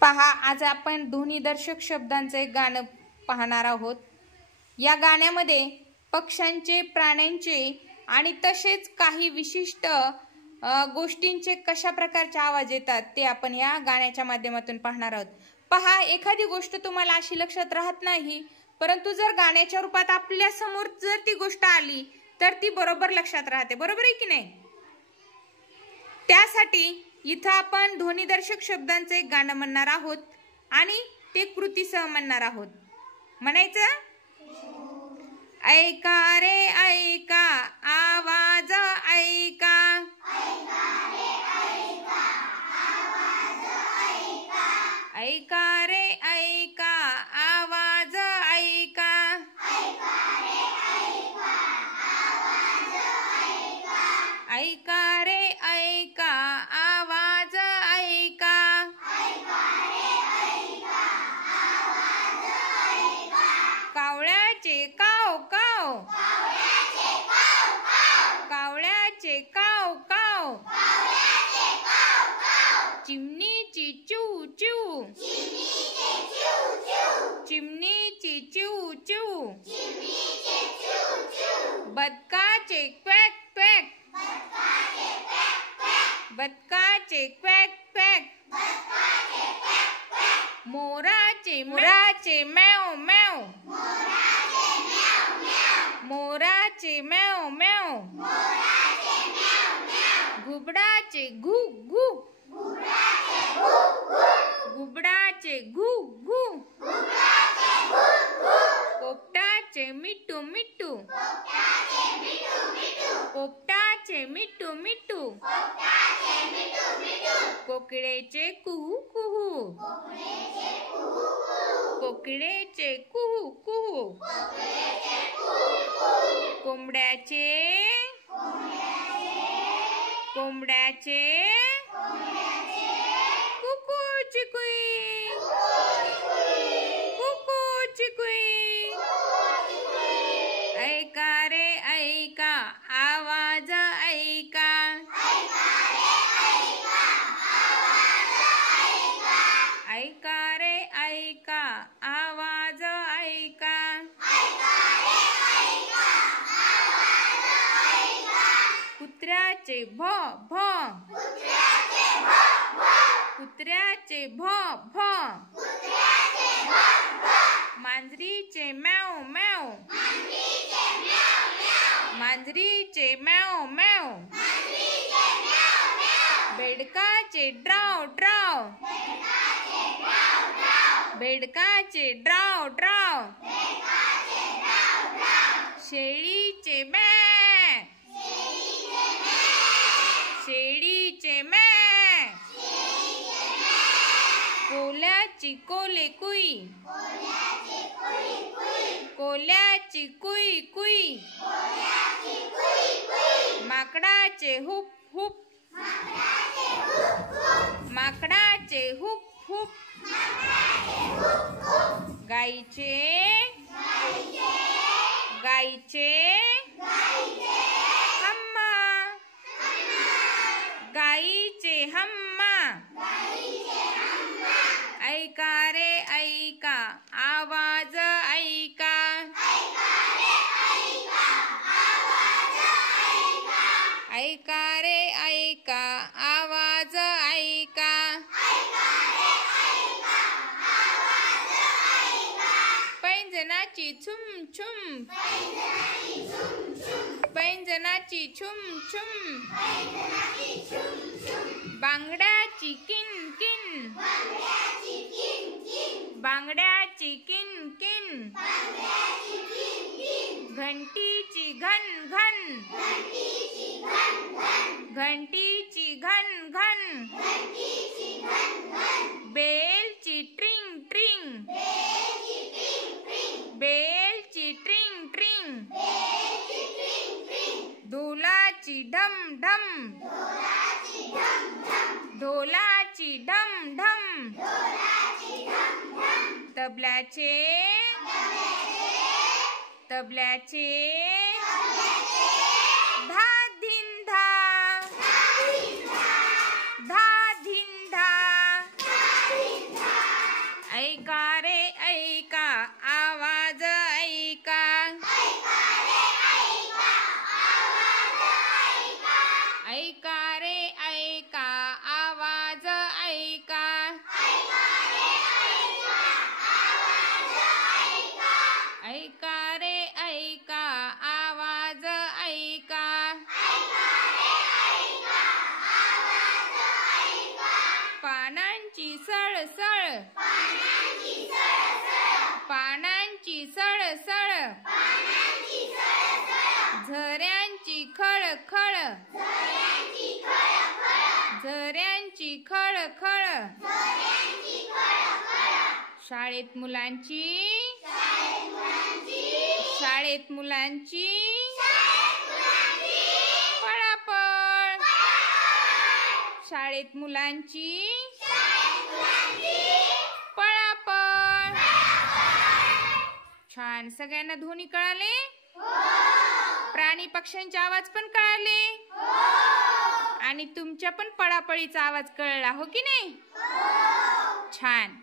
पहा, आज आपण ध्वनिदर्शक शब्दांचे एक गाणं पाहणार आहोत। या गाण्यामध्ये पक्ष्यांचे, प्राण्यांचे आणि तसेच काही विशिष्ट गोष्टींचे कशा प्रकारचे आवाज येतात ते आपण या गाण्याच्या माध्यमातून पाहणार आहोत। पहा, एखादी गोष्ट तुम्हाला अशी लक्षात राहत नाही, परंतु जर गाण्याच्या रूपात आपल्या समोर जर ती गोष्ट आली तर ती बरोबर लक्षात राहते। बरोबर आहे की नाही? त्यासाठी इथं आपण ध्वनिदर्शक शब्दांचे एक गाणं म्हणणार आहोत आणि ते कृतीसह म्हणणार आहोत। म्हणायचं, ऐका रे ऐका, आवाज ऐका, ऐका रे ऐका, आवाज ऐका, ऐका रे ऐका, आवाज ऐका, कावळ्याचे काव काव, कावळ्याचे काव काव, चिमणीची चिव चिव, चिमणीची चिव चिव, बदकाचे क्वॅक क्वॅक, बदकाचे क्वॅक क्वॅक, मोराचे मोराचे म्याव म्याव, मोराचे म्याव म्याव, घुबडाचे घू घू, घुबडाचे घू घू, पोपटाचे मिट्टू मिट्टू, पोपटाचे मिट्टू मिट्टू, कोकिळेचे कुहू कुहू, कोकिळेचे कुहू कुहू, कोंबड्याचे कोंबड्याचे कुकू चिकुई, कुकू चिकुई, ऐका रे ऐका, आवाज ऐका, ऐका रे ऐका, आवाज ऐका, कुत्र्याचे भ भ, कुत्र्याचे भ भ, मांजरीचे म्याव म्याव, मांजरीचे म्याव म्याव, बेडकाचे ड्राव ड्राव, बेडकाचे ड्राव ड्राव, शेळीचे म्या, शेळीचे म्या, कोल्याची कोले कुई, कोल्याची कुई कुई, माकडाचे हुप हुप, माकडाचे हुप हुप, गाईचे गाईचे हम्मा, गाईचे हम्मा, ऐका रे ऐका, आवाज ऐका, ऐका रे ऐका, आवाज ऐका, पैंजनाची छुम छुम, पैंजनाची छुम छुम, बांगड्याची किन किन, बांगड्याची किन किन, घंटीची घन घन, घंटीची घन घन, बेलची ट्रिंग ट्रिंग, बेलची ट्रिंग ट्रिंग, ढोलाची ढम ढम, ढोलाची ढम ढम, तबल्याचे तबल्याचे धा धिन धा, धा धिन धा, खळखळ, शाळेत मुलांची पळापळ, शाळेत मुलांची पळापळ. छान. सगळ्यांना ध्वनी कळाले? प्राणी पक्ष्यांचे आवाज पण कळाले? आणि तुमच्या पण पळापळीचा आवाज कळला, हो की नाही? छान.